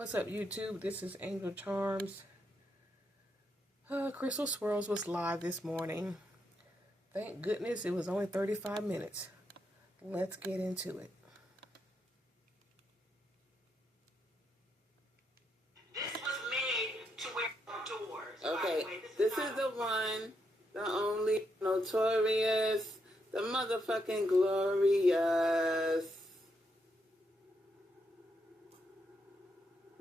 What's up, YouTube? This is Angel Charms. Crystal Swirlz was live this morning. Thank goodness it was only 35 minutes. Let's get into it. This was made to wear outdoors. Okay, this is the one, the only, notorious, the motherfucking glorious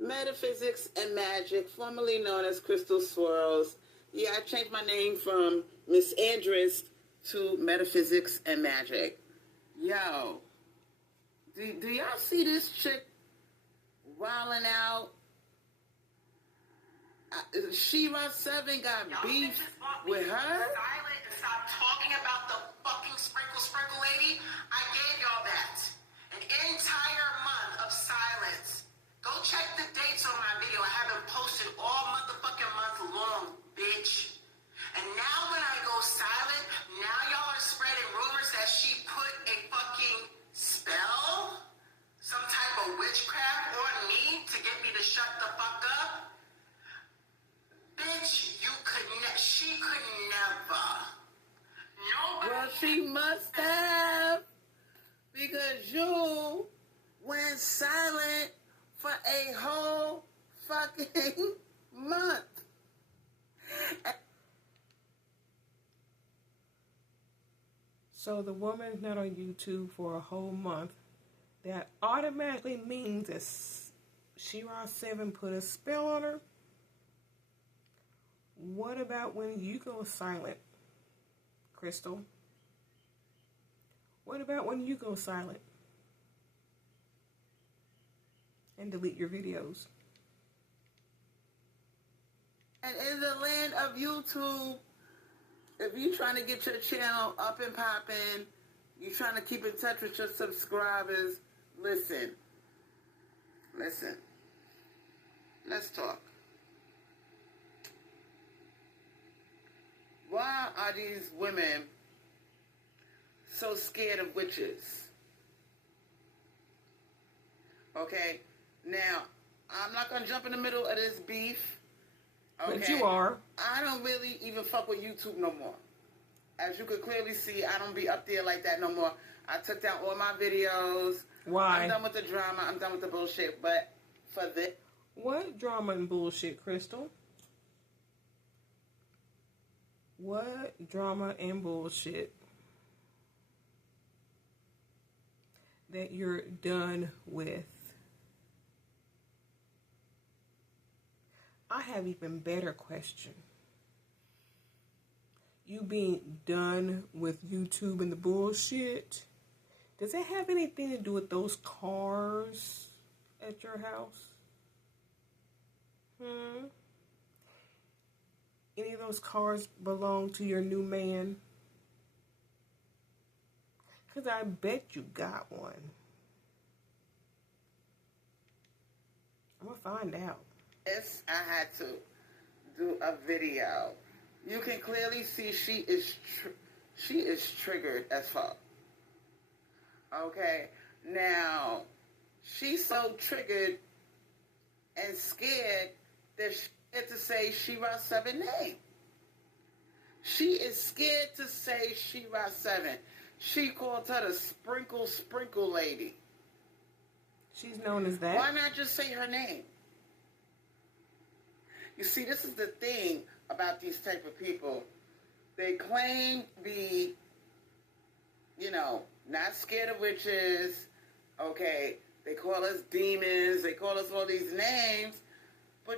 Metaphysics and Magic, formerly known as Crystal Swirlz. Yeah, I changed my name from Miss Andress to Metaphysics and Magic. Yo, do y'all see this chick wilding out? She-Ra 7 got beef with her? Silent and stop talking about the fucking sprinkle lady. I gave y'all that. An entire month of silence. Go check the dates on my video. I haven't posted all motherfucking month long, bitch. And now when I go silent, now y'all are spreading rumors that she put a fucking spell, some type of witchcraft on me to get me to shut the fuck up. Bitch, she could never. Nobody. Well, she must have, because you went silent for a whole fucking month. So the woman's not on YouTube for a whole month. That automatically means that She-Ra 7 put a spell on her. What about when you go silent, Crystal? What about when you go silent and delete your videos? And in the land of YouTube, if you're trying to get your channel up and popping, you're trying to keep in touch with your subscribers, listen. Let's talk. Why are these women so scared of witches? Okay, now, I'm not going to jump in the middle of this beef. Okay? But you are. I don't really even fuck with YouTube no more. As you could clearly see, I don't be up there like that no more. I took down all my videos. Why? I'm done with the drama. I'm done with the bullshit. But for this... What drama and bullshit, Crystal? What drama and bullshit that you're done with? I have even better question. You being done with YouTube and the bullshit, does it have anything to do with those cars at your house? Any of those cars belong to your new man? Because I bet you got one. I'm going to find out. Yes, I had to do a video. You can clearly see she is triggered as fuck. Okay, now she's so triggered and scared that she had to say She-Ra 7 name. She is scared to say She-Ra 7. She called her the sprinkle lady. She's known as that. Why not just say her name? You see, this is the thing about these type of people. They claim to be, not scared of witches. Okay, they call us demons. They call us all these names. But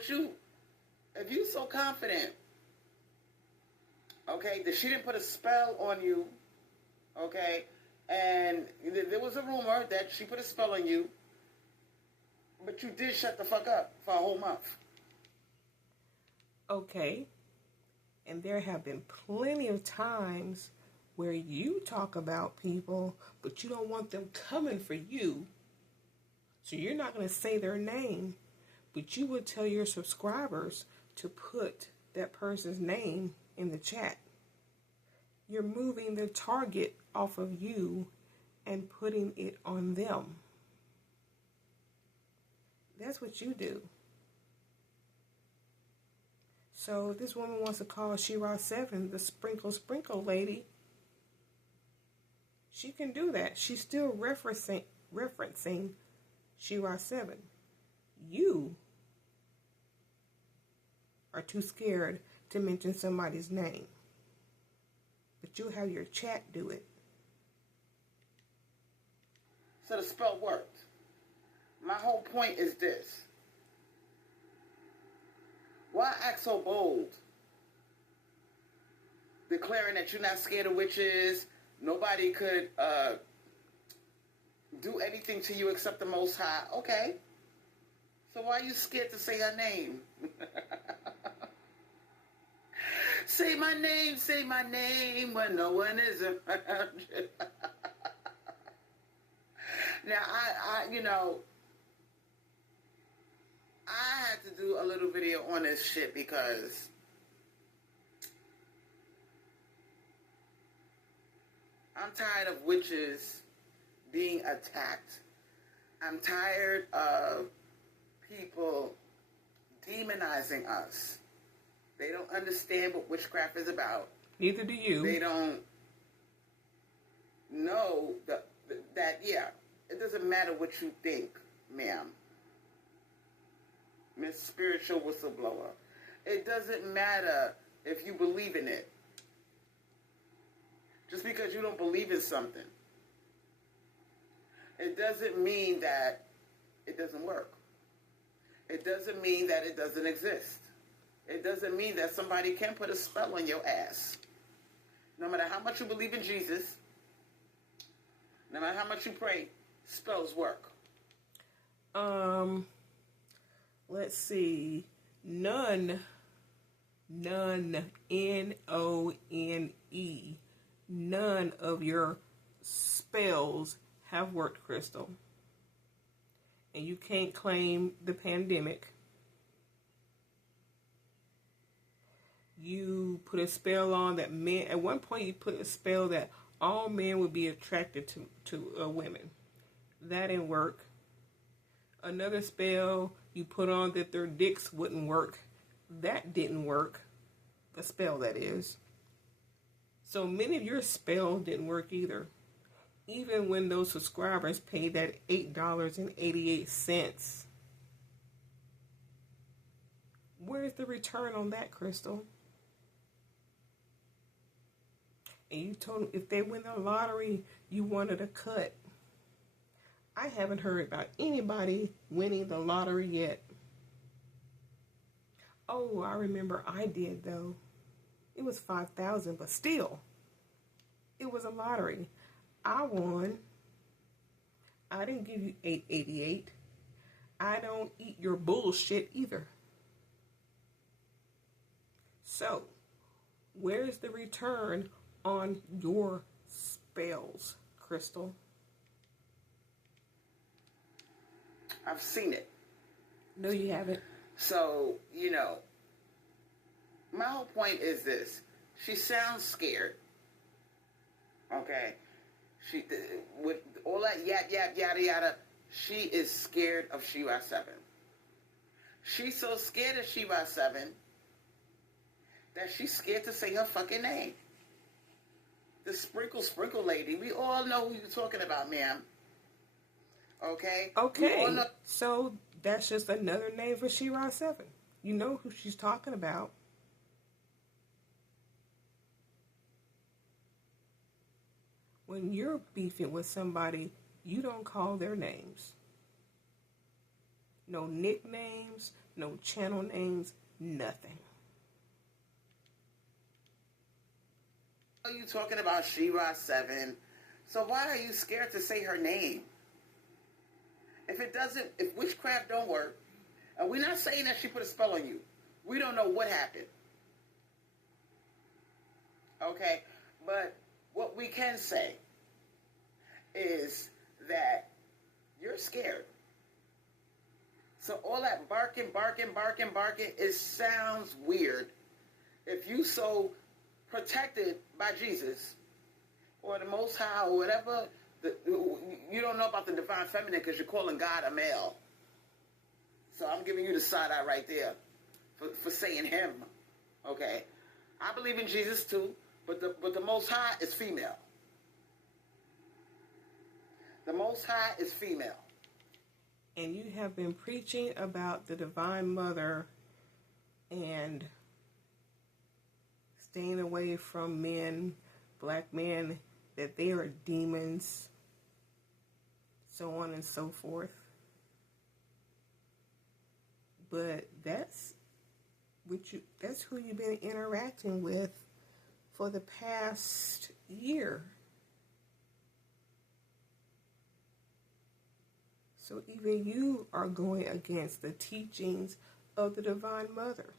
if you so confident, okay, that she didn't put a spell on you, okay, and there was a rumor that she put a spell on you, but you did shut the fuck up for a whole month. Okay, and there have been plenty of times where you talk about people, but you don't want them coming for you. So you're not going to say their name, but you would tell your subscribers to put that person's name in the chat. You're moving the target off of you and putting it on them. That's what you do. So this woman wants to call She-Ra 7 the sprinkle lady. She can do that. She's still referencing She-Ra 7. You are too scared to mention somebody's name. But you'll have your chat do it. So the spell worked. My whole point is this. Why act so bold? Declaring that you're not scared of witches. Nobody could do anything to you except the Most High. Okay. So why are you scared to say her name? Say my name when no one is around you. Now, I had to do a little video on this shit because I'm tired of witches being attacked. I'm tired of people demonizing us. They don't understand what witchcraft is about. Neither do you. They don't know that it doesn't matter what you think, ma'am. Miss Spiritual Whistleblower. It doesn't matter if you believe in it. Just because you don't believe in something, it doesn't mean that it doesn't work. It doesn't mean that it doesn't exist. It doesn't mean that somebody can put a spell on your ass. No matter how much you believe in Jesus, no matter how much you pray, spells work. Let's see. None, N-O-N-E, none of your spells have worked, Crystal. And you can't claim the pandemic. You put a spell on that men, at one point you put a spell that all men would be attracted to women. That didn't work. Another spell you put on that their dicks wouldn't work. That didn't work. The spell, that is. So many of your spells didn't work either. Even when those subscribers paid that $8.88. Where's the return on that, Crystal? And you told them if they win the lottery, you wanted a cut. I haven't heard about anybody winning the lottery yet. Oh, I remember I did, though. It was $5,000, but still, it was a lottery. I won. I didn't give you $8.88. I don't eat your bullshit either. So, where's the return on your spells, Crystal? I've seen it. No, you haven't. So, my whole point is this. She sounds scared. Okay? She, with all that yada yada, she is scared of She-Ra 7. She's so scared of She-Ra 7 that she's scared to say her fucking name. The sprinkle lady. We all know who you're talking about, ma'am. Okay? Okay. So that's just another name for She-Ra 7. You know who she's talking about. When you're beefing with somebody, you don't call their names. No nicknames, no channel names, nothing. Are you talking about She-Ra 7? So why are you scared to say her name? If witchcraft don't work, and we're not saying that she put a spell on you. We don't know what happened. Okay? But what we can say is that you're scared. So all that barking, it sounds weird. If you so protected by Jesus or the Most High or whatever, you don't know about the divine feminine because you're calling God a male. So I'm giving you the side eye right there for saying him. Okay? I believe in Jesus too, but the Most High is female. The Most High is female. And you have been preaching about the Divine Mother and staying away from men, black men, that they are demons, so on and so forth. But that's who you've been interacting with for the past year. So even you are going against the teachings of the Divine Mother.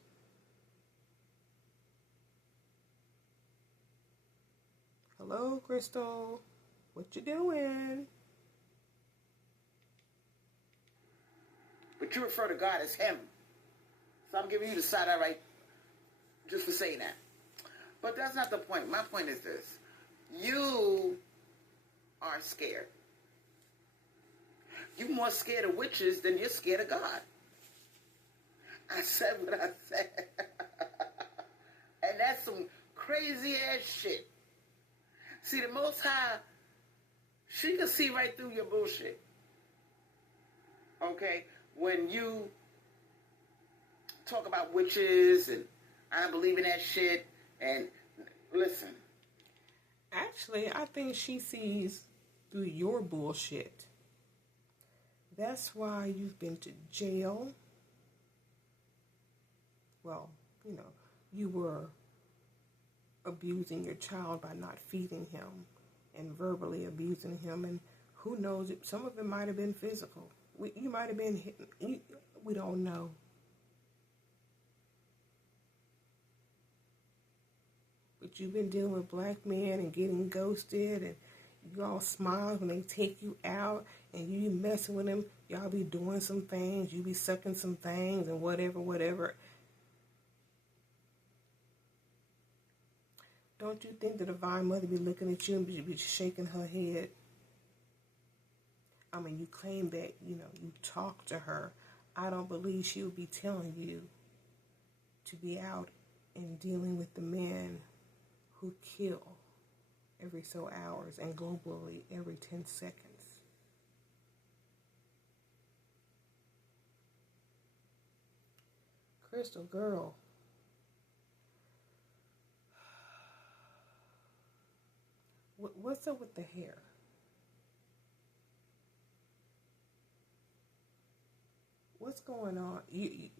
Hello, Crystal. What you doing? But you refer to God as him. So I'm giving you the side eye right just for saying that. But that's not the point. My point is this. You are scared. You're more scared of witches than you're scared of God. I said what I said. And that's some crazy ass shit. See, the Most High, she can see right through your bullshit. Okay? When you talk about witches and I don't believe in that shit, and listen. Actually, I think she sees through your bullshit. That's why you've been to jail. Well, you were abusing your child by not feeding him and verbally abusing him, and who knows, some of it might have been physical. You might have been hit. We don't know. But you've been dealing with black men and getting ghosted, and you all smile when they take you out, and you messing with them. Y'all be doing some things. You be sucking some things and whatever. Don't you think the Divine Mother be looking at you and be shaking her head? I mean, you claim that, you talk to her. I don't believe she would be telling you to be out and dealing with the men who kill every so hours and globally every 10 seconds. Crystal, girl. What's up with the hair? What's going on? You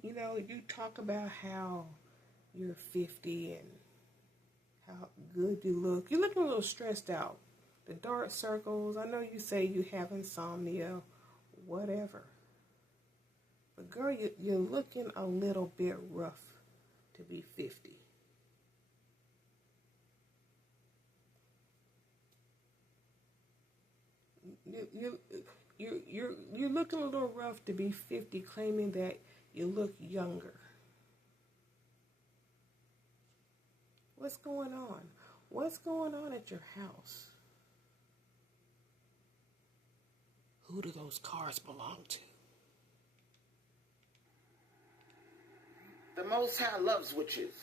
talk about how you're 50 and how good you look. You're looking a little stressed out. The dark circles. I know you say you have insomnia, whatever. But girl, you're looking a little bit rough to be 50. You're looking a little rough to be 50, claiming that you look younger. What's going on? What's going on at your house? Who do those cars belong to? The Most High loves witches.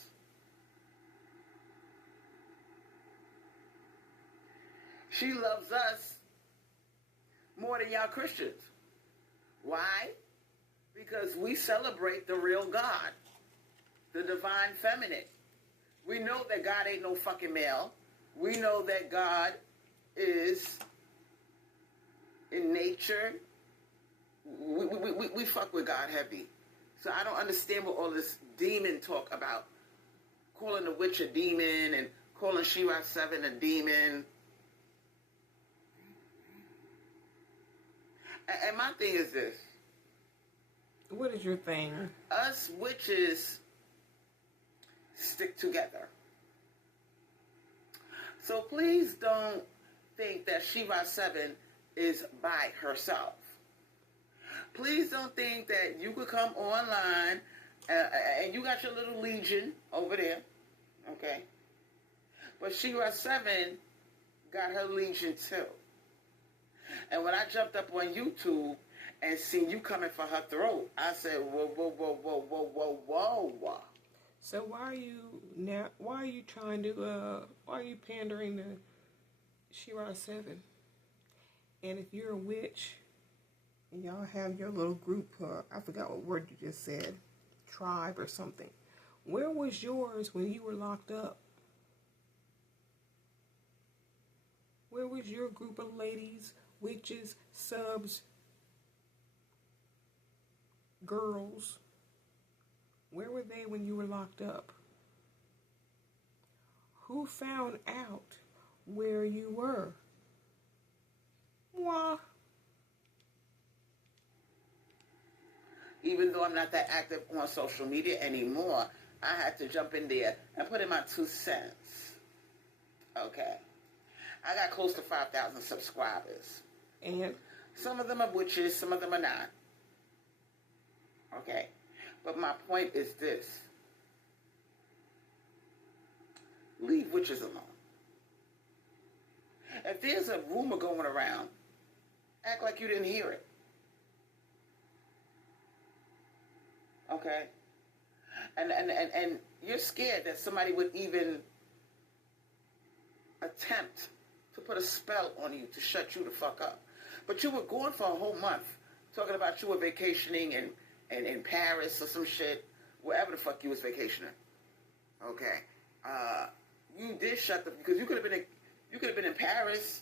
She loves us more than y'all Christians. Why? Because we celebrate the real God, the divine feminine. We know that God ain't no fucking male. We know that God is in nature. We fuck with God heavy. So I don't understand what all this demon talk about. Calling the witch a demon and calling Shira 7 a demon. And my thing is this. What is your thing? Us witches stick together. So please don't think that Shira 7 is by herself. Please don't think that you could come online and you got your little legion over there, okay? But Shira 7 got her legion too. And when I jumped up on YouTube and seen you coming for her throat. I said, whoa, whoa, whoa, whoa, whoa, whoa, whoa, whoa. So why are you trying to, why are you pandering to Shira 7? And if you're a witch, and y'all have your little group, I forgot what word you just said, tribe or something. Where was yours when you were locked up? Where was your group of ladies, witches, subs, girls? Where were they when you were locked up? Who found out where you were? Why? Even though I'm not that active on social media anymore, I had to jump in there and put in my 2 cents. Okay. I got close to 5,000 subscribers. And some of them are witches, some of them are not. Okay. But my point is this. Leave witches alone. If there's a rumor going around, act like you didn't hear it. Okay? And you're scared that somebody would even attempt to put a spell on you to shut you the fuck up. But you were gone for a whole month talking about you were vacationing and in Paris or some shit, wherever the fuck you was vacationing. Okay. You did shut the, because you could have been in Paris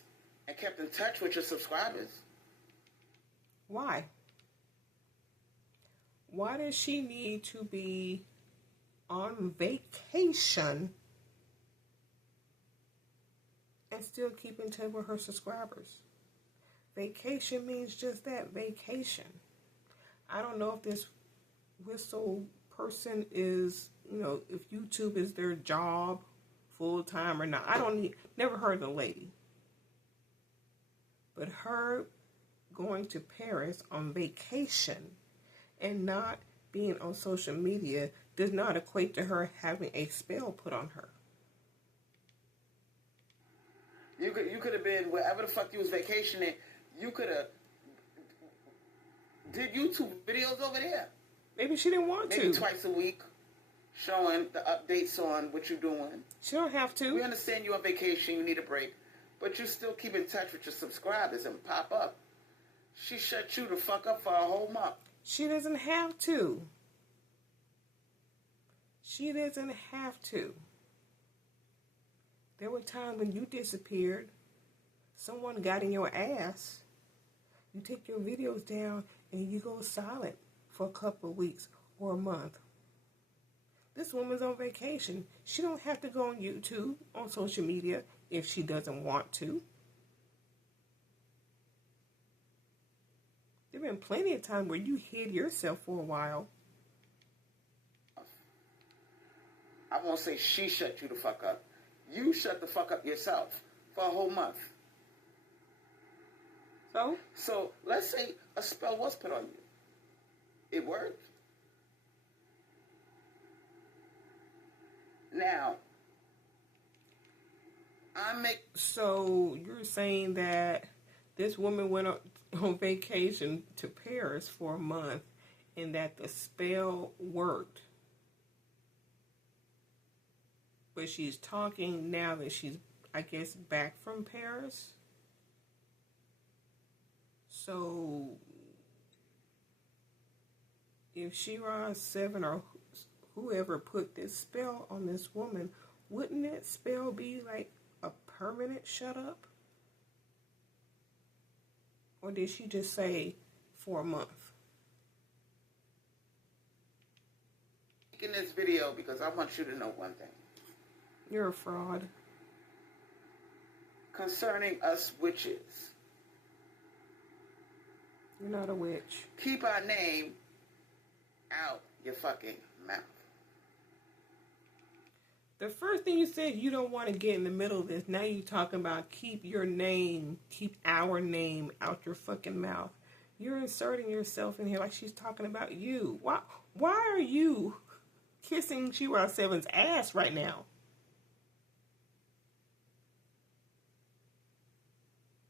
and kept in touch with your subscribers. why? Why does she need to be on vacation and still keep in touch with her subscribers? Vacation means just that, vacation. I don't know if this whistle person is, if YouTube is their job full time or not. Never heard of the lady. But her going to Paris on vacation and not being on social media does not equate to her having a spell put on her. You could have been wherever the fuck you was vacationing. You could have did YouTube videos over there. Maybe she didn't want to. Maybe twice a week, showing the updates on what you're doing. She don't have to. We understand you're on vacation, you need a break, but you still keep in touch with your subscribers and pop up. She shut you the fuck up for a whole month. She doesn't have to. She doesn't have to. There were times when you disappeared. Someone got in your ass. You take your videos down and you go silent for a couple of weeks or a month. This woman's on vacation. She don't have to go on YouTube, on social media, if she doesn't want to. There have been plenty of times where you hid yourself for a while. I won't say she shut you the fuck up. You shut the fuck up yourself for a whole month. So let's say a spell was put on you. It worked. Now, So you're saying that this woman went on vacation to Paris for a month and that the spell worked. But she's talking now that she's, I guess, back from Paris. So if Shira 7 or whoever put this spell on this woman, wouldn't that spell be like a permanent shut up? Or did she just say for a month? In this video because I want you to know one thing. You're a fraud. Concerning us witches. You're not a witch. Keep our name out your fucking mouth. The first thing you said, you don't want to get in the middle of this. Now you're talking about keep our name out your fucking mouth. You're inserting yourself in here like she's talking about you. Why are you kissing Shira 7's ass right now?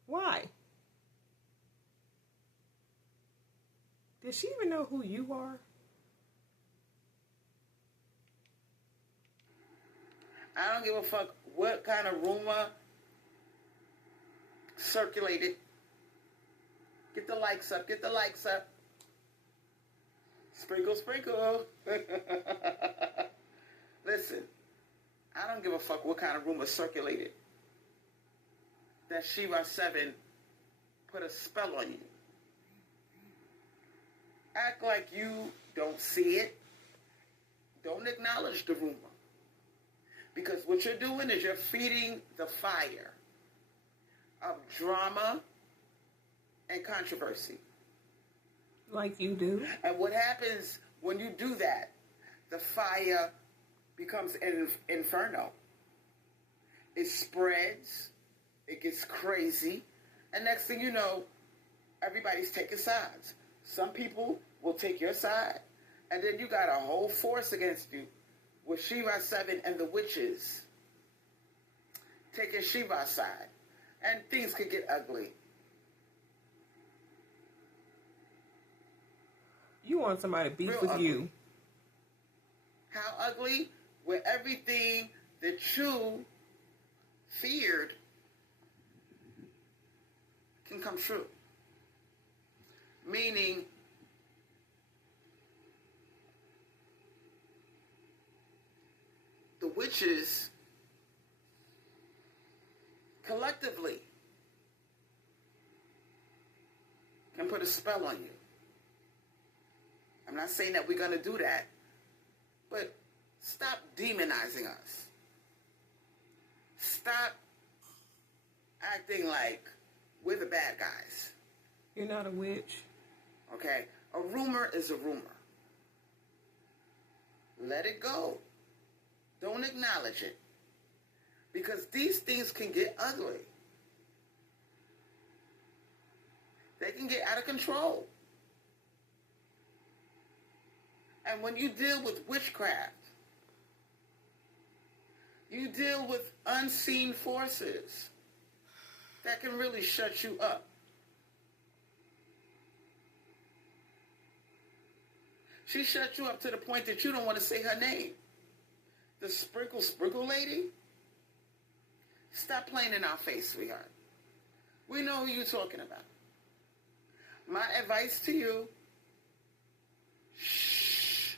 Why? Does she even know who you are? I don't give a fuck what kind of rumor circulated. Get the likes up. Get the likes up. Sprinkle, sprinkle. Listen, I don't give a fuck what kind of rumor circulated that Shiva 7 put a spell on you. Act like you don't see it. Don't acknowledge the rumor. Because what you're doing is you're feeding the fire of drama and controversy. Like you do. And what happens when you do that, the fire becomes an inferno. It spreads, it gets crazy, and next thing you know, everybody's taking sides. Some people will take your side, and then you got a whole force against you with Shiva 7 and the witches taking Shiva's side. And things could get ugly. You want somebody to beef Real with ugly. you. How ugly? Where everything that you feared can come true. Meaning, the witches collectively can put a spell on you. I'm not saying that we're going to do that, but stop demonizing us. Stop acting like we're the bad guys. You're not a witch. Okay? A rumor is a rumor. Let it go. Don't acknowledge it. Because these things can get ugly. They can get out of control. And when you deal with witchcraft, you deal with unseen forces that can really shut you up. She shut you up to the point that you don't want to say her name. The sprinkle lady? Stop playing in our face, sweetheart. We know who you're talking about. My advice to you, shh.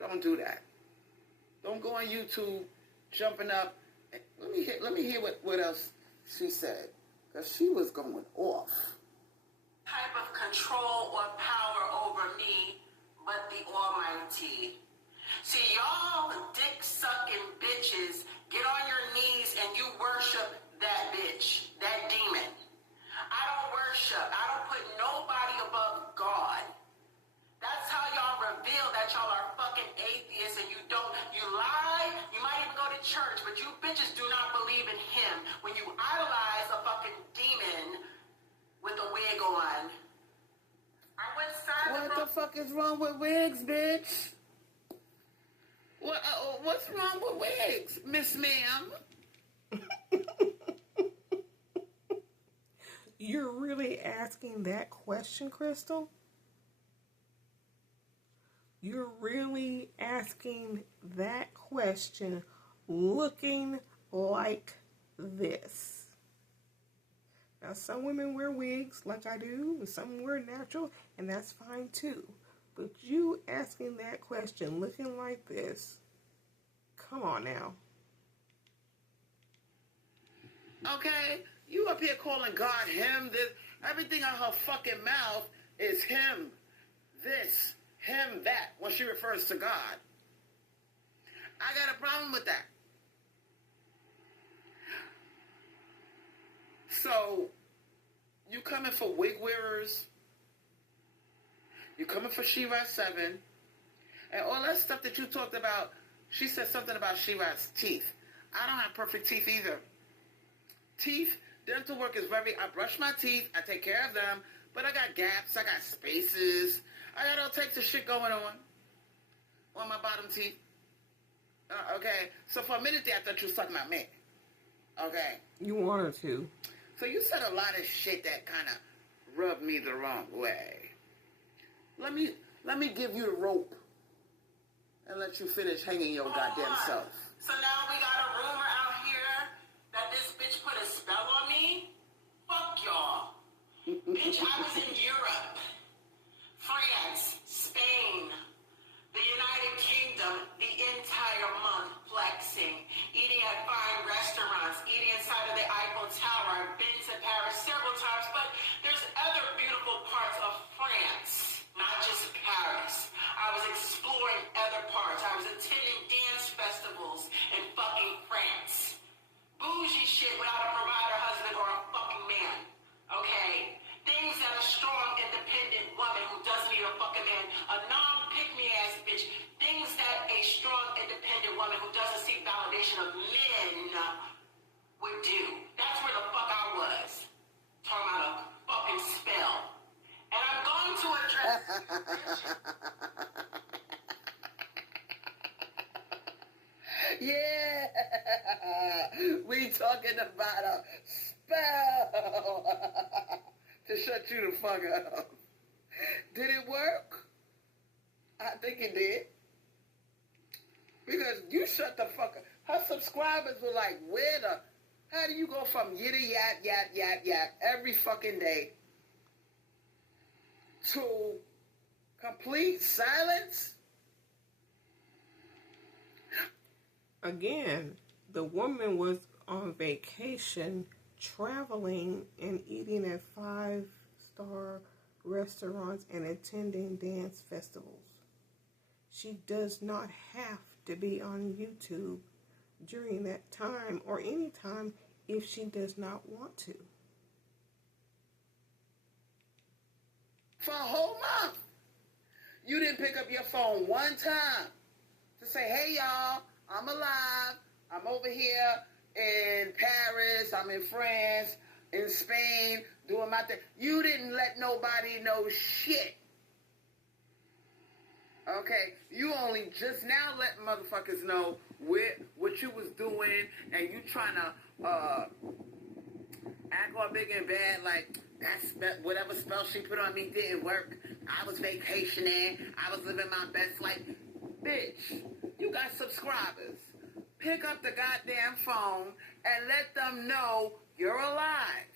Don't do that. Don't go on YouTube jumping up. Let me hear what else she said. Because she was going off. Type of control or power over me but the Almighty. See, y'all dick-sucking bitches get on your knees and you worship that bitch, that demon. I don't worship. I don't put nobody above God. That's how y'all reveal that y'all are fucking atheists and you lie. You might even go to church, but you bitches do not believe in him when you idolize a fucking demon with a wig on. I went silent. What the fuck is wrong with wigs, bitch? What's wrong with wigs, Miss Ma'am? You're really asking that question, Crystal? You're really asking that question looking like this. Now, some women wear wigs like I do, and some wear natural, and that's fine too. But you asking that question looking like this, come on now. Okay? You up here calling God him, this. Everything on her fucking mouth is him, this, him, that, when she refers to God. I got a problem with that. So, you coming for wig wearers, you coming for Shiva 7, and all that stuff that you talked about. She said something about Shiva's teeth. I don't have perfect teeth either. Teeth, dental work is I brush my teeth, I take care of them, but I got gaps, I got spaces, I got all types of shit going on my bottom teeth. Okay, so for a minute there, I thought you was talking about me. Okay. You wanted to. So you said a lot of shit that kind of rubbed me the wrong way. Let me give you the rope and let you finish hanging your goddamn self. So now we got a rumor out here that this bitch put a spell on me? Fuck y'all. Bitch, I was in Europe, France, Spain, the United Kingdom, the entire month flexing, eating at fine restaurants, eating inside of the Eiffel Tower. I've been to Paris several times, but there's other beautiful parts of France, not just Paris. I was exploring other parts. I was attending dance festivals in fucking France. Bougie shit without a provider husband or a fucking man. Okay? Things that a strong, independent woman who doesn't need a fucking man, a non-pick-me-ass bitch, things that a strong, independent woman who doesn't seek validation of men would do. That's where the fuck I was. Talking about a fucking spell. And I'm going to address... Yeah, we talking about a spell to shut you the fuck up. Did it work? I think it did. Because you shut the fuck up. Her subscribers were like, how do you go from yitty yap every fucking day to complete silence? Again, the woman was on vacation, traveling and eating at 5-star restaurants and attending dance festivals. She does not have to be on YouTube during that time or any time if she does not want to. For a whole month. You didn't pick up your phone one time to say, hey y'all, I'm alive. I'm over here in Paris. I'm in France, in Spain, doing my thing. You didn't let nobody know shit. Okay? You only just now let motherfuckers know what you was doing, and you trying to act all big and bad like whatever spell she put on me didn't work. I was vacationing. I was living my best life. Bitch, you got subscribers. Pick up the goddamn phone and let them know you're alive.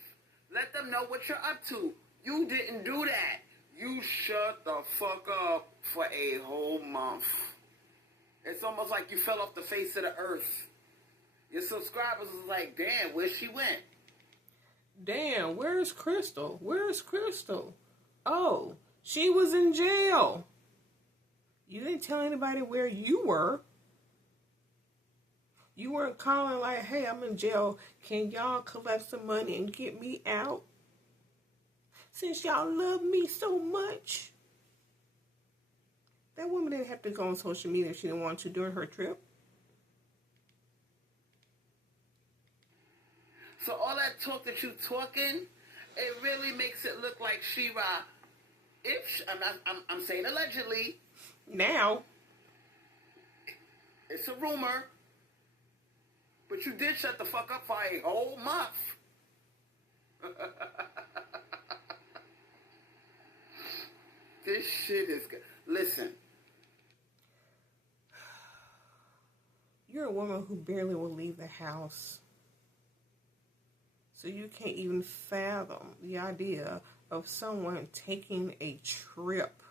Let them know what you're up to. You didn't do that. You shut the fuck up for a whole month. It's almost like you fell off the face of the earth. Your subscribers was like, damn, where she went? Damn, where's Crystal? Where's Crystal? Oh, she was in jail. You didn't tell anybody where you were. You weren't calling like, hey, I'm in jail. Can y'all collect some money and get me out? Since y'all love me so much. That woman didn't have to go on social media if she didn't want to during her trip. So all that talk that you talking, it really makes it look like She-Ra. I'm saying allegedly. Now. It's a rumor. But you did shut the fuck up for a whole month. This shit is good. Listen. You're a woman who barely will leave the house. So you can't even fathom the idea of someone taking a trip.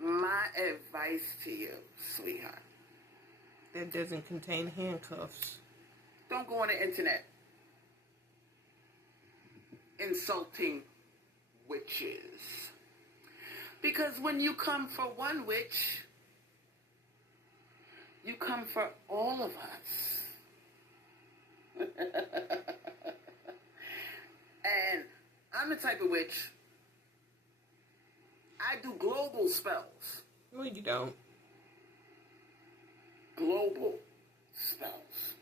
My advice to you, sweetheart. That doesn't contain handcuffs. Don't go on the internet insulting witches. Because when you come for one witch, you come for all of us. And I'm the type of witch, I do global spells. No, you don't. Global spells.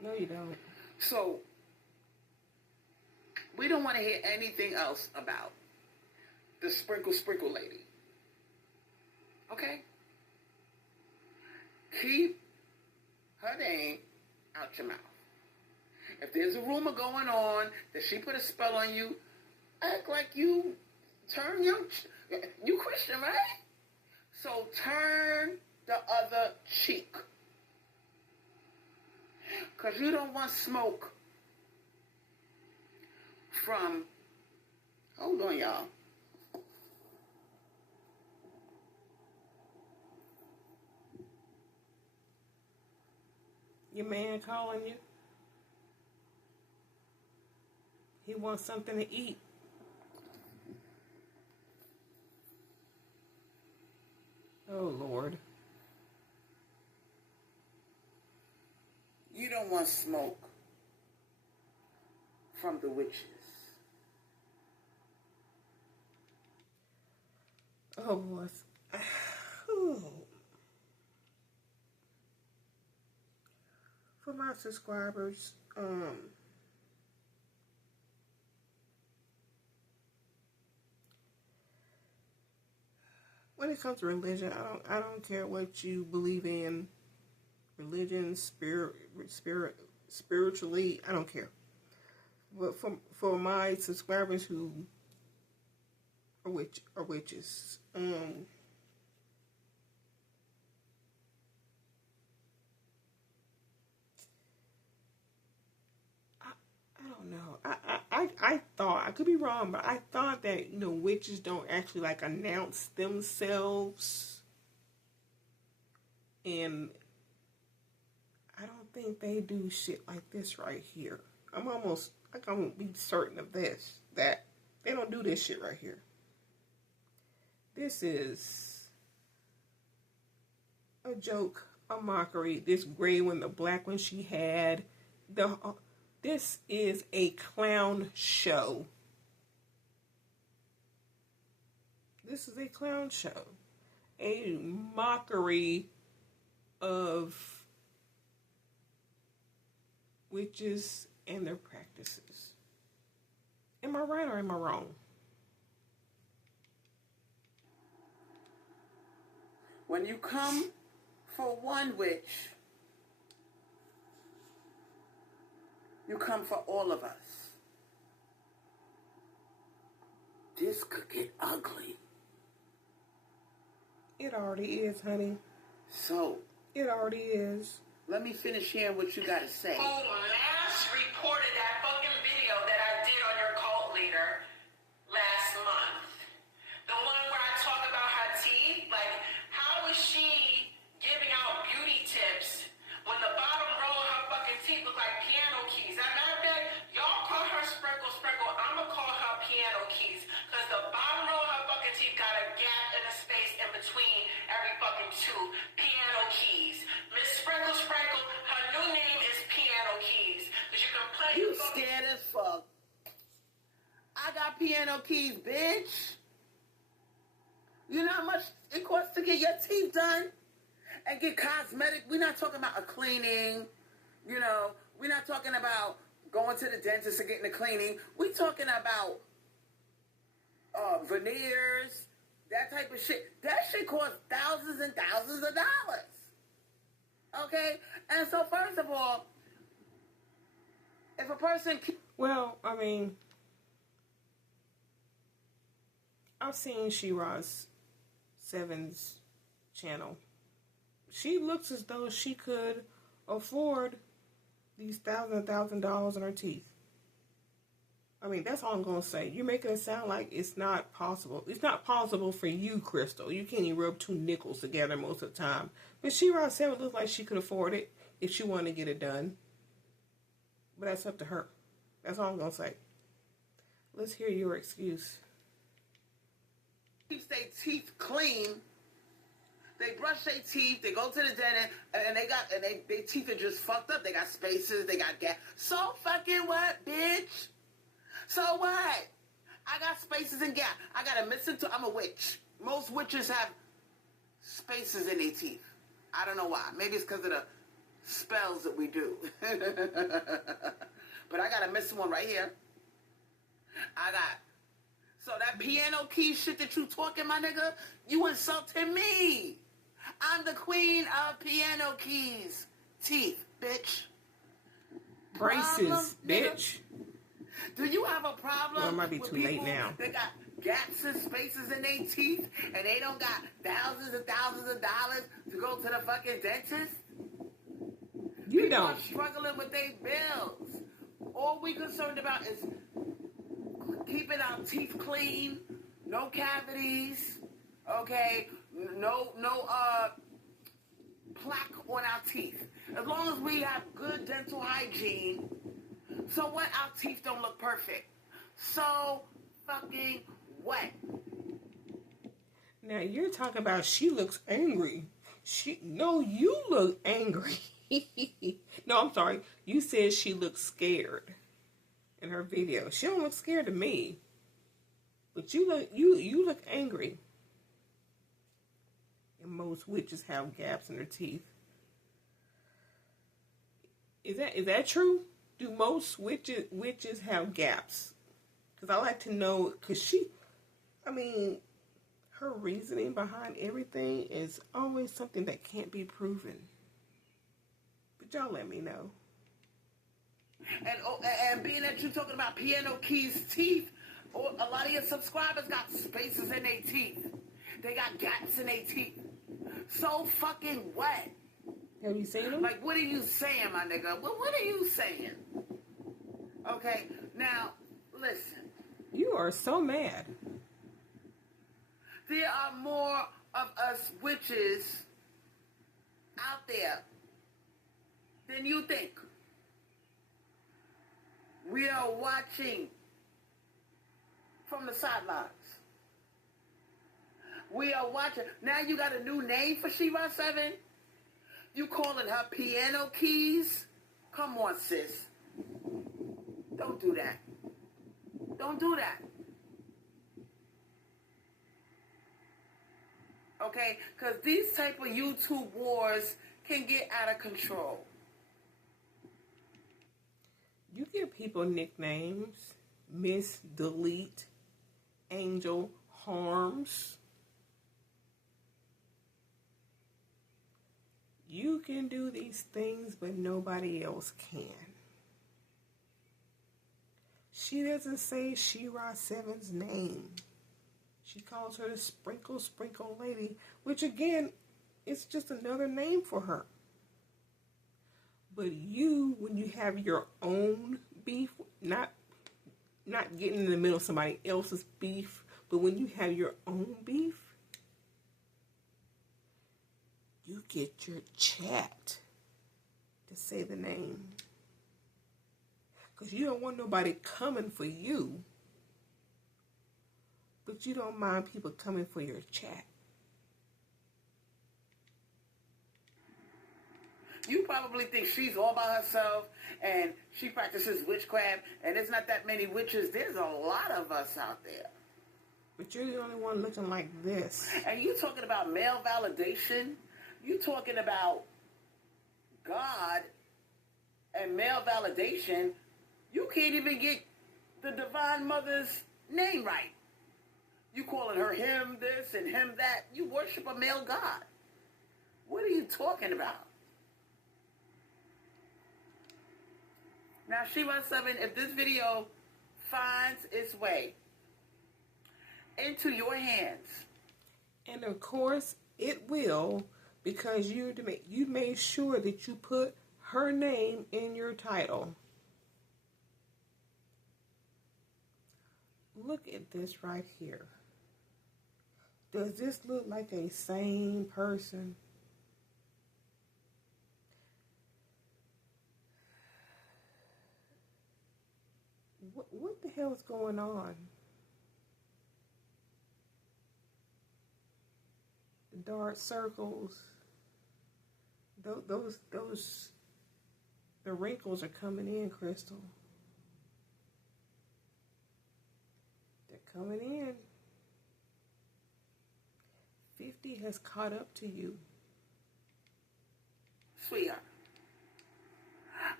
No, you don't. So, we don't want to hear anything else about the sprinkle lady. Okay? Keep her name out your mouth. If there's a rumor going on that she put a spell on you, act like you turn you Christian, right? So turn the other cheek. Because you don't want smoke from, hold on, y'all. Your man calling you. He wants something to eat. Oh, Lord. You don't want smoke from the witches. Oh, boy. For my subscribers, when it comes to religion, I don't care what you believe in, religion, spiritually, I don't care. But for my subscribers who are witches, I don't know. I thought, I could be wrong, but I thought that, witches don't actually like announce themselves. And I don't think they do shit like this right here. I'm gonna be certain of this, that they don't do this shit right here. This is a joke, a mockery. This gray one, the black one she had, this is a clown show. This is a clown show. A mockery of witches and their practices. Am I right or am I wrong? When you come for one witch, you come for all of us. This could get ugly. It already is, honey. So, it already is. Let me finish hearing what you gotta say. Who last reported that fucking video that I did on your cult leader last month? The one where I talk about her teeth? Like, how is she giving out beauty tips when the bottom row of her fucking teeth look like piano keys? As a matter of fact, y'all call her Sprinkle Sprinkle. I'ma call her piano keys. Because the bottom row of her fucking teeth got a gap in the space in between every fucking tooth. Piano keys. Miss Sprinkle Sprinkle, her new name is Piano Keys. Because you can play. You scared as fuck. I got piano keys, bitch. You know how much it costs to get your teeth done? And get cosmetic. We're not talking about a cleaning. We're not talking about going to the dentist and getting a cleaning. We're talking about veneers, that type of shit. That shit costs thousands and thousands of dollars. Okay? And so, first of all, if a person... Well, I mean, I've seen She-Ra's Seven's channel. She looks as though she could afford these $1,000 in her teeth. I mean, that's all I'm going to say. You're making it sound like it's not possible. It's not possible for you, Crystal. You can't even rub two nickels together most of the time. But She-Ra 7 looks like she could afford it if she wanted to get it done. But that's up to her. That's all I'm going to say. Let's hear your excuse. Keeps their teeth clean. They brush their teeth. They go to the dentist, and their teeth are just fucked up. They got spaces. They got gaps. So fucking what, bitch? So what? I got spaces and gaps. I got a missing tooth. I'm a witch. Most witches have spaces in their teeth. I don't know why. Maybe it's because of the spells that we do. But I got a missing one right here. So that piano key shit that you talking, my nigga, you insulting me. I'm. I'm the queen of piano keys. Teeth, bitch. Braces, bitch. Do you have a problem? Well, it might be too late now. They got gaps and spaces in their teeth, and they don't got thousands and thousands of dollars to go to the fucking dentist? You People don't. are struggling with their bills. All we concerned about is keeping our teeth clean, no cavities, okay, no plaque on our teeth. As long as we have good dental hygiene, so what? Our teeth don't look perfect. So fucking what? Now you're talking about she looks angry. You look angry. No, I'm sorry. You said she looked scared in her video. She don't look scared to me. But you look angry. And most witches have gaps in their teeth. Is that true? Do most witches have gaps? Because I like to know, her reasoning behind everything is always something that can't be proven. But y'all let me know. And being that you're talking about Piano Key's teeth, a lot of your subscribers got spaces in their teeth. They got gaps in their teeth. So fucking what? Have you seen them? Like, what are you saying, my nigga? What are you saying? Okay, now, listen. You are so mad. There are more of us witches out there than you think. We are watching from the sidelines. We are watching. Now you got a new name for Shira 7? You calling her Piano Keys? Come on, sis. Don't do that. Don't do that. Okay? Because these type of YouTube wars can get out of control. You give people nicknames. Miss, Delete, Angel, Harms. You can do these things, but nobody else can. She doesn't say Shira 7's name. She calls her the Sprinkle Lady, which again, it's just another name for her. But you, when you have your own beef, not getting in the middle of somebody else's beef, but when you have your own beef, you get your chat to say the name. Because you don't want nobody coming for you, but you don't mind people coming for your chat. You probably think she's all by herself and she practices witchcraft, and there's not that many witches. There's a lot of us out there. But you're the only one looking like this. And you talking about male validation? You talking about God and male validation? You can't even get the Divine Mother's name right. You calling her him this and him that. You worship a male God. What are you talking about? Now, Shira 7, if this video finds its way into your hands. And of course, it will, because you made sure that you put her name in your title. Look at this right here. Does this look like a sane person? What the hell is going on? The dark circles. The wrinkles are coming in, Crystal. They're coming in. 50 has caught up to you. Sweetheart,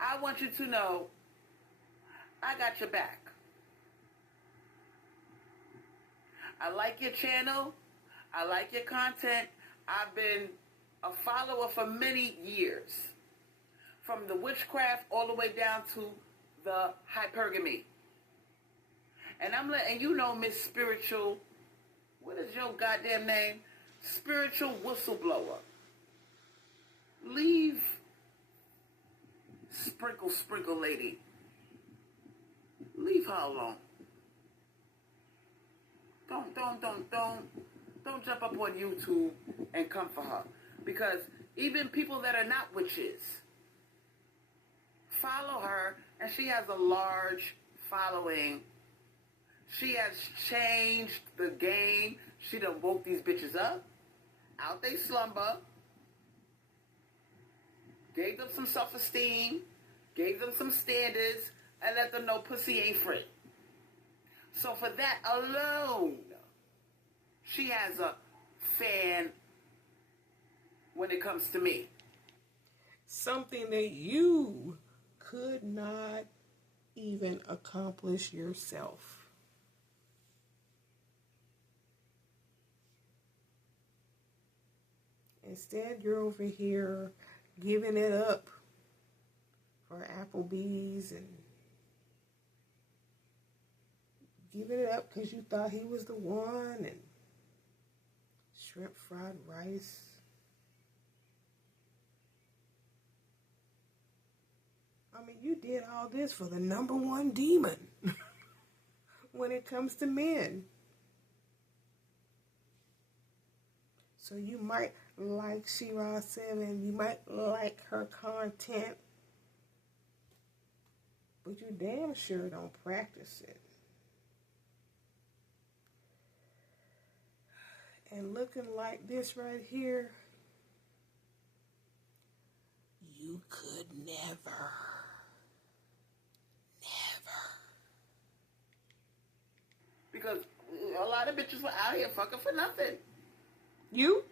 I want you to know I got your back. I like your channel. I like your content. I've been a follower for many years. from the witchcraft all the way down to the hypergamy. And I'm letting you know, Miss Spiritual, what is your goddamn name? Spiritual whistleblower. Leave Sprinkle Lady. Leave her alone. Don't jump up on YouTube and come for her. Because even people that are not witches follow her, and she has a large following. She has changed the game. She done woke these bitches up, out they slumber, gave them some self-esteem, gave them some standards, and let them know pussy ain't free. So for that alone, she has a fan when it comes to me. Something that you could not even accomplish yourself. Instead, you're over here giving it up for Applebee's and giving it up because you thought he was the one, and shrimp fried rice. I mean, you did all this for the number one demon when it comes to men. So you might like Swirlz 7, you might like her content, but you damn sure don't practice it. And looking like this right here, you could never. Because a lot of bitches were out here fucking for nothing. You?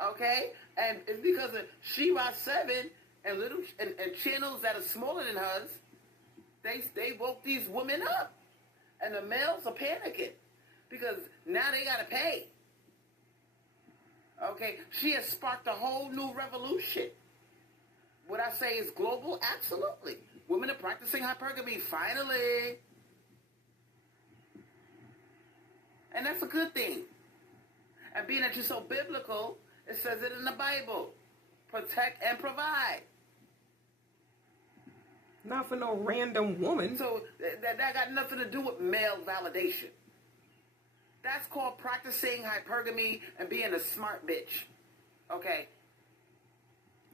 Okay? And it's because of Swirlz 7 and channels that are smaller than hers, they woke these women up. And the males are panicking. Because now they gotta pay. Okay? She has sparked a whole new revolution. Would I say is global? Absolutely. Women are practicing hypergamy, finally. And that's a good thing. And being that you're so biblical, it says it in the Bible. Protect and provide. Not for no random woman. So that got nothing to do with male validation. That's called practicing hypergamy and being a smart bitch. Okay?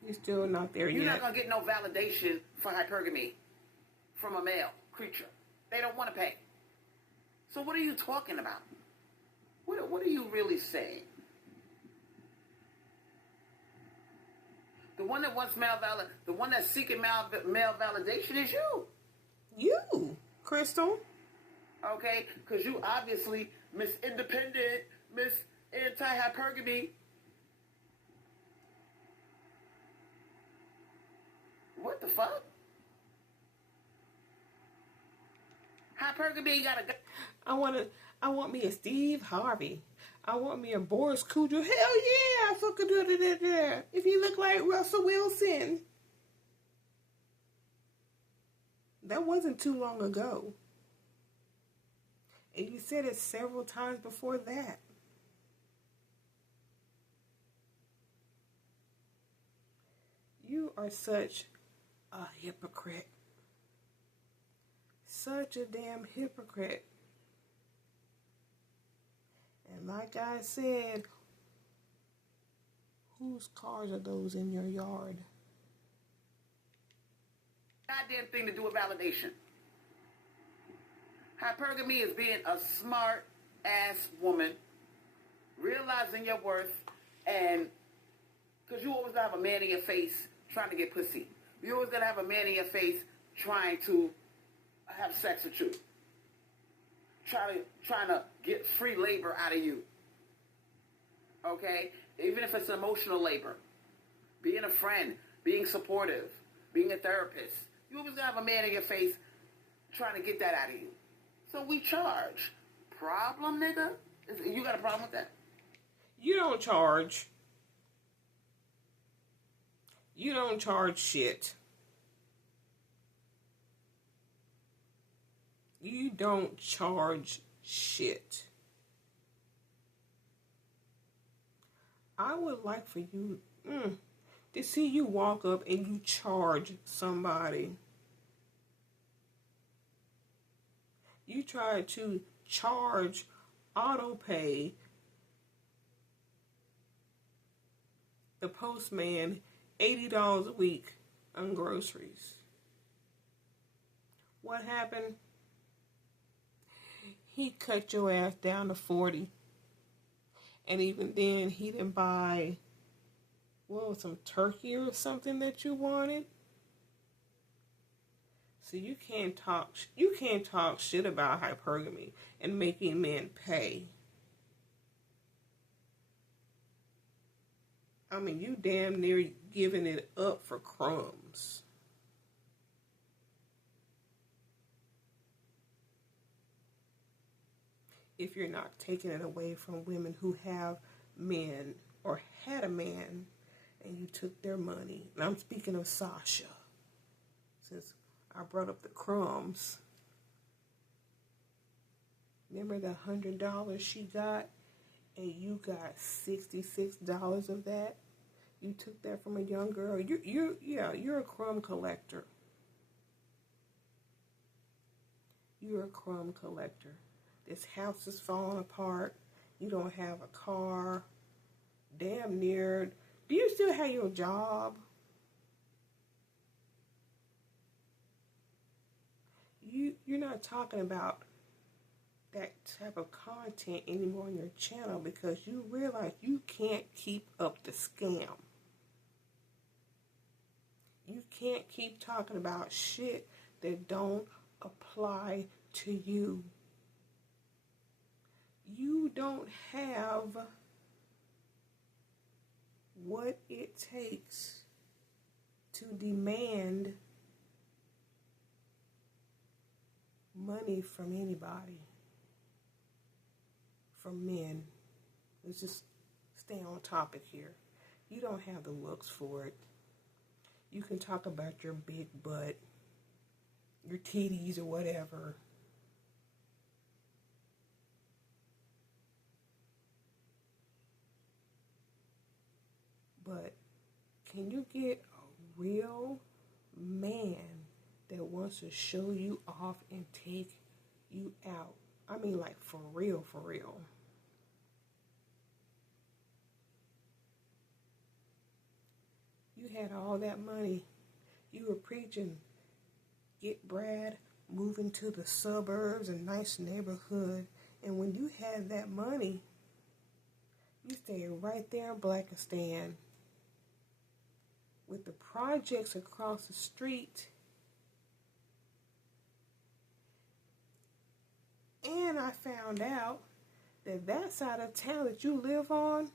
You're still not there You're yet. not going to get no validation for hypergamy from a male creature. They don't want to pay. So what are you talking about? What are you really saying? The one that wants the one that's seeking male validation is you. You, Crystal. Okay? Because you obviously Miss Independent, Miss Anti-Hypergamy. What the fuck? Hypergamy got a... I want me a Steve Harvey. I want me a Boris Kudrow. Hell yeah, I fucking do it. If you look like Russell Wilson. That wasn't too long ago. And you said it several times before that. You are such a hypocrite. Such a damn hypocrite. And like I said, whose cars are those in your yard? Goddamn thing to do with validation. Hypergamy is being a smart ass woman, realizing your worth, and because you always gotta have a man in your face trying to get pussy. You always gotta have a man in your face trying to have sex with you. Trying to get free labor out of you. Okay? Even if it's emotional labor. Being a friend, being supportive, being a therapist. You always gotta have a man in your face trying to get that out of you. So we charge. Problem, nigga? You got a problem with that? You don't charge. You don't charge shit. You don't charge shit. I would like for you to see you walk up and you charge somebody. You try to charge auto pay the postman $80 a week on groceries. What happened? He cut your ass down to 40. And even then, he didn't buy, some turkey or something that you wanted. So you can't talk shit about hypergamy and making men pay. I mean, you damn near giving it up for crumbs. If you're not taking it away from women who have men or had a man and you took their money. And I'm speaking of Sasha, since I brought up the crumbs. Remember the $100 she got and you got $66 of that? You took that from a young girl. You're a crumb collector. You're a crumb collector. This house is falling apart. You don't have a car. Damn near. Do you still have your job? You're not talking about that type of content anymore on your channel because you realize you can't keep up the scam. You can't keep talking about shit that don't apply to you. You don't have what it takes to demand money from anybody, from men. Let's just stay on topic here. You don't have the looks for it. You can talk about your big butt, your titties or whatever. But can you get a real man that wants to show you off and take you out? I mean, like, for real, for real. You had all that money. You were preaching, get Brad, move into the suburbs, a nice neighborhood. And when you had that money, you stayed right there in Blackistan with the projects across the street. And I found out that side of town that you live on,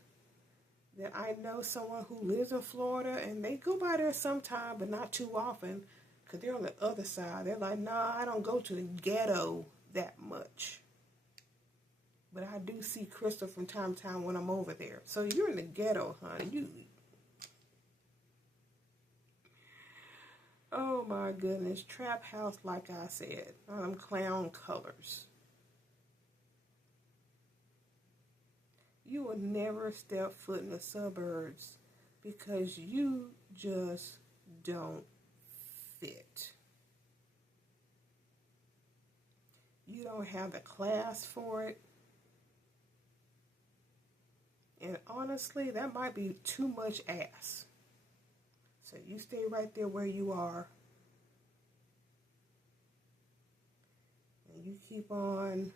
that I know someone who lives in Florida, and they go by there sometime, but not too often, because they're on the other side. They're like, nah, I don't go to the ghetto that much. But I do see Crystal from time to time when I'm over there. So you're in the ghetto, honey. Oh my goodness. Trap house, like I said. Clown colors. You will never step foot in the suburbs because you just don't fit. You don't have the class for it. And honestly, that might be too much ass. So you stay right there where you are. And you keep on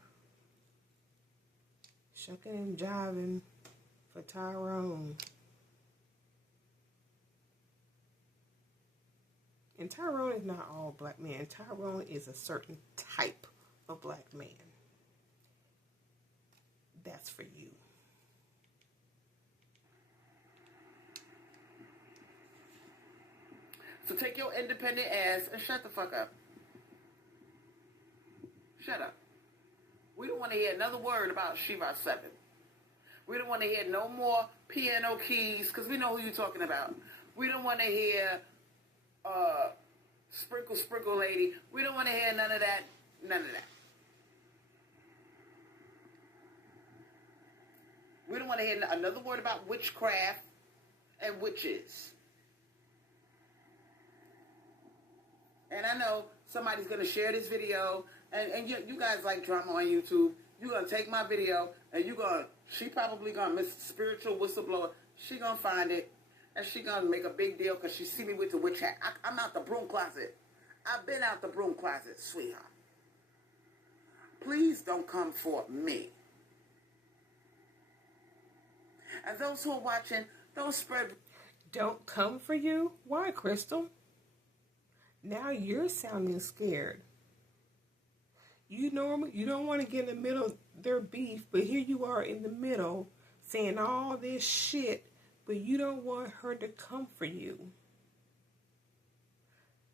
shucking and jiving for Tyrone. And Tyrone is not all black men. Tyrone is a certain type of black man. That's for you. So take your independent ass and shut the fuck up. Shut up. We don't want to hear another word about Shiva 7. We don't want to hear no more piano keys, because we know who you're talking about. We don't want to hear sprinkle lady. We don't want to hear none of that. None of that. We don't want to hear another word about witchcraft and witches. And I know somebody's going to share this video, and you guys like drama on YouTube. You're going to take my video, and she probably going to miss spiritual whistleblower. She going to find it, and she going to make a big deal because she see me with the witch hat. I'm out the broom closet. I've been out the broom closet, sweetheart. Please don't come for me. And those who are watching, don't spread... Don't come for you? Why, Crystal? Now you're sounding scared. You don't want to get in the middle of their beef, but here you are in the middle saying all this shit, but you don't want her to come for you.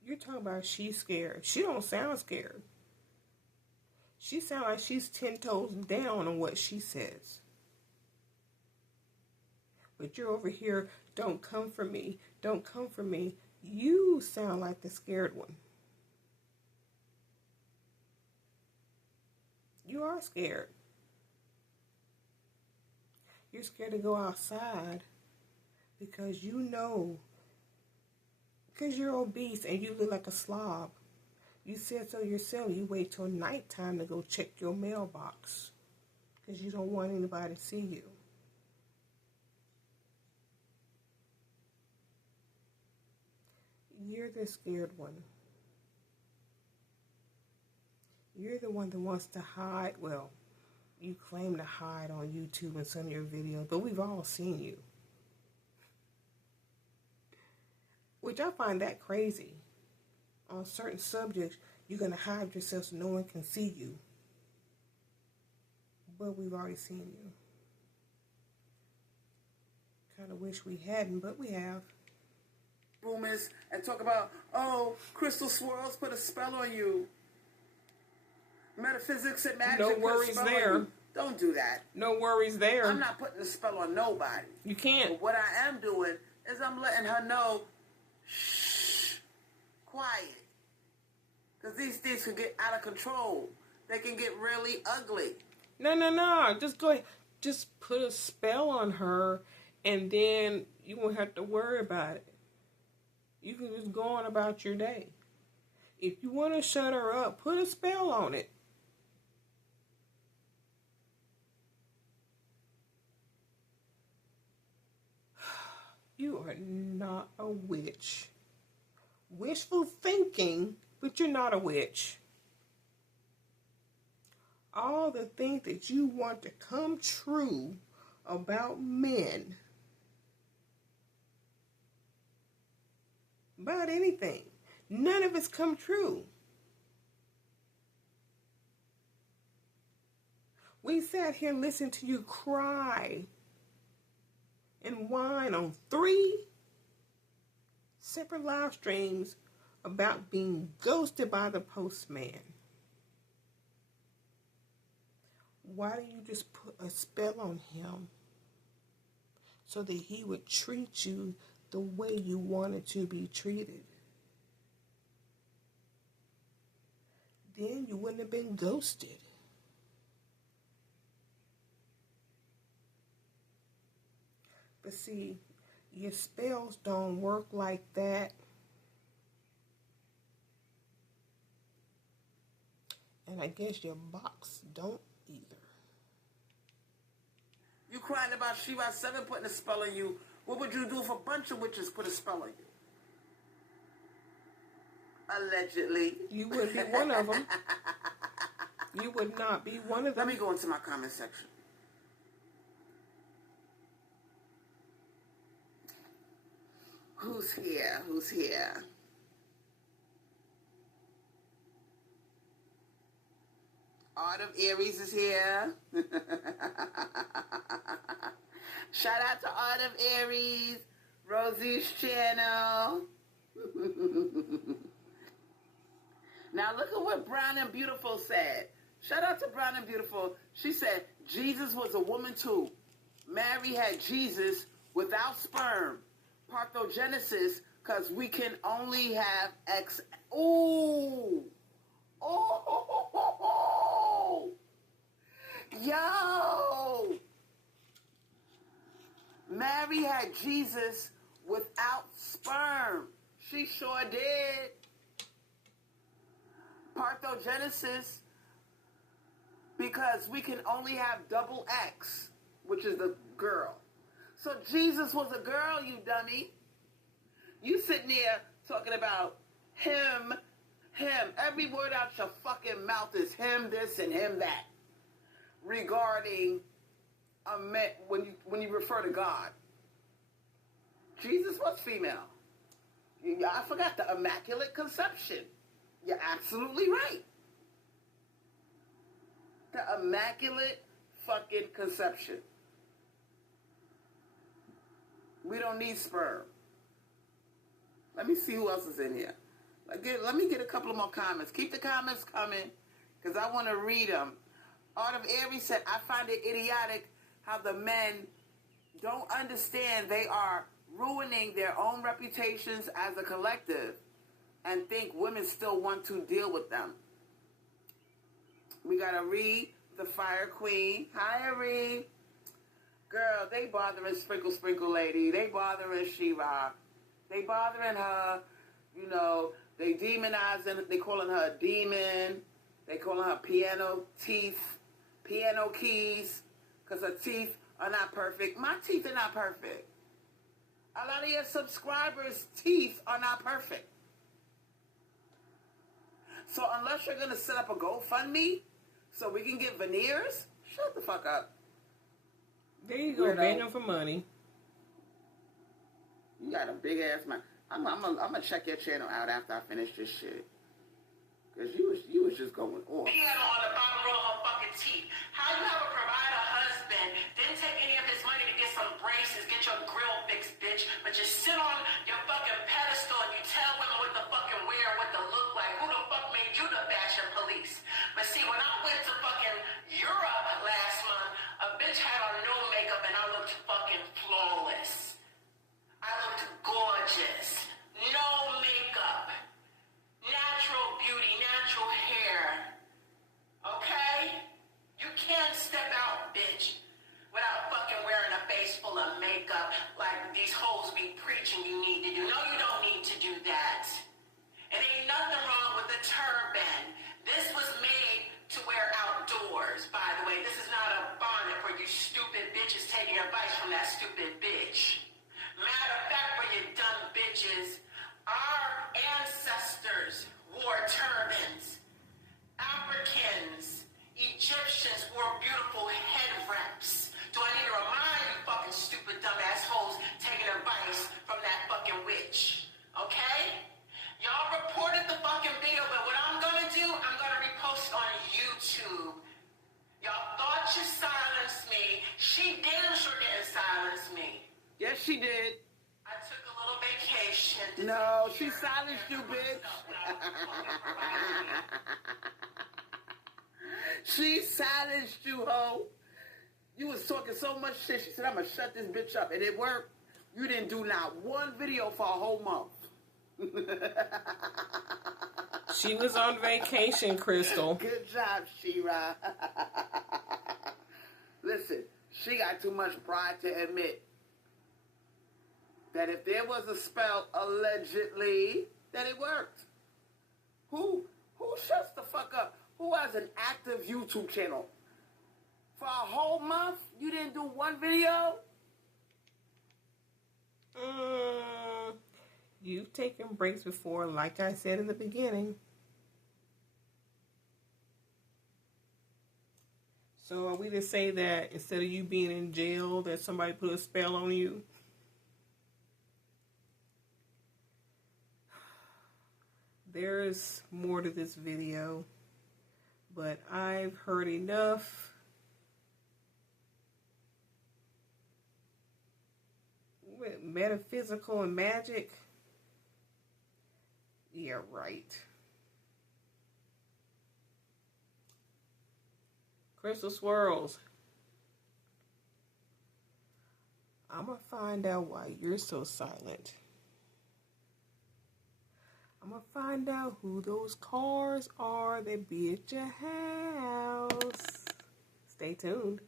You're talking about she's scared. She don't sound scared. She sounds like she's 10 toes down on what she says. But you're over here, don't come for me, don't come for me. You sound like the scared one. You are scared. You're scared to go outside because because you're obese and you look like a slob. You said so yourself. You wait till nighttime to go check your mailbox because you don't want anybody to see you. You're the scared one. You're the one that wants to hide. Well, you claim to hide on YouTube and some of your videos, but we've all seen you. Which I find that crazy. On certain subjects, you're going to hide yourself so no one can see you. But we've already seen you. Kind of wish we hadn't, but we have. Rumors and talk about, oh, Crystal Swirlz put a spell on you. Metaphysics and magic. No worries there. Don't do that. No worries there. I'm not putting a spell on nobody. You can't. But what I am doing is I'm letting her know, shh, quiet. Because these things can get out of control. They can get really ugly. No. Just go ahead. Just put a spell on her, and then you won't have to worry about it. You can just go on about your day. If you want to shut her up, put a spell on it. You are not a witch. Wishful thinking, but you're not a witch. All the things that you want to come true about men, about anything, none of it's come true. We sat here and listened to you cry and whine on 3 separate live streams about being ghosted by the postman. Why don't you just put a spell on him so that he would treat you the way you wanted to be treated? Then you wouldn't have been ghosted. But see, your spells don't work like that. And I guess your box don't either. You crying about Shiva 7 putting a spell on you. What would you do if a bunch of witches put a spell on you? Allegedly. You would be one of them. You would not be one of them. Let me go into my comment section. Who's here? Who's here? Art of Aries is here. Shout out to Art of Aries, Rosie's channel. Now look at what Brown and Beautiful said. Shout out to Brown and Beautiful. She said, Jesus was a woman too. Mary had Jesus without sperm. Parthenogenesis, because we can only have X. Ooh. Oh. Yo. Mary had Jesus without sperm. She sure did. Parthenogenesis, because we can only have double X, which is the girl. So Jesus was a girl, you dummy. You sitting there talking about him. Every word out your fucking mouth is him this and him that. Regarding a man, when you refer to God. Jesus was female. I forgot the Immaculate Conception. You're absolutely right. The Immaculate fucking Conception. We don't need sperm. Let me see who else is in here. Let me get a couple of more comments. Keep the comments coming, because I want to read them. Art of Aries said, I find it idiotic how the men don't understand they are ruining their own reputations as a collective and think women still want to deal with them. We got Ari, the Fire Queen. Hi, Ari. Girl, they bothering Sprinkle Lady. They bothering She-Ra. They bothering her. You know, they demonizing. They calling her a demon. They calling her piano keys, because her teeth are not perfect. My teeth are not perfect. A lot of your subscribers' teeth are not perfect. So unless you're going to set up a GoFundMe so we can get veneers, shut the fuck up. There you go, begging for money. You got a big ass mouth. I'm gonna check your channel out after I finish this shit. Because you was just going off. Piano on the bottom row of her fucking teeth. How you have a provider husband, didn't take any of his money to get some braces, get your grill fixed, bitch, but you sit on your fucking pedestal and you tell women what to fucking wear, what to look like. Who the fuck made you the fashion police? But see, when I went to fucking Europe last month, a bitch had on no makeup and I looked fucking flawless. I looked gorgeous. No makeup. Natural beauty, natural hair. Okay? You can't step out, bitch, without fucking wearing a face full of makeup like these hoes be preaching you need to do. No, you don't need to do that. And ain't nothing wrong with the turban. This was made to wear outdoors, by the way. This is not a bonnet for you stupid bitches taking advice from that stupid bitch. Matter of fact, for you dumb bitches, our ancestors wore turbans. Africans, Egyptians wore beautiful head wraps. Do I need to remind you fucking stupid dumb assholes taking advice from that fucking witch? Okay? Y'all reported the fucking video, but what I'm gonna do, I'm gonna repost on YouTube. Y'all thought you silenced me. She damn sure didn't silence me. Yes, she did. I took a little vacation. No, she silenced you, bitch. She silenced you, ho. You was talking so much shit. She said, I'm going to shut this bitch up. And it worked. You didn't do not one video for a whole month. She was on vacation, Crystal. Good job, She-Ra. Listen, she got too much pride to admit that if there was a spell, allegedly, that it worked. Who shuts the fuck up? Who has an active YouTube channel? For a whole month, you didn't do one video? You've taken breaks before, like I said in the beginning. So are we to say that instead of you being in jail, that somebody put a spell on you? There's more to this video, but I've heard enough. With metaphysical and magic. Yeah, right. Crystal Swirlz. I'm gonna find out why you're so silent. I'm gonna find out who those cars are that be at your house. Stay tuned.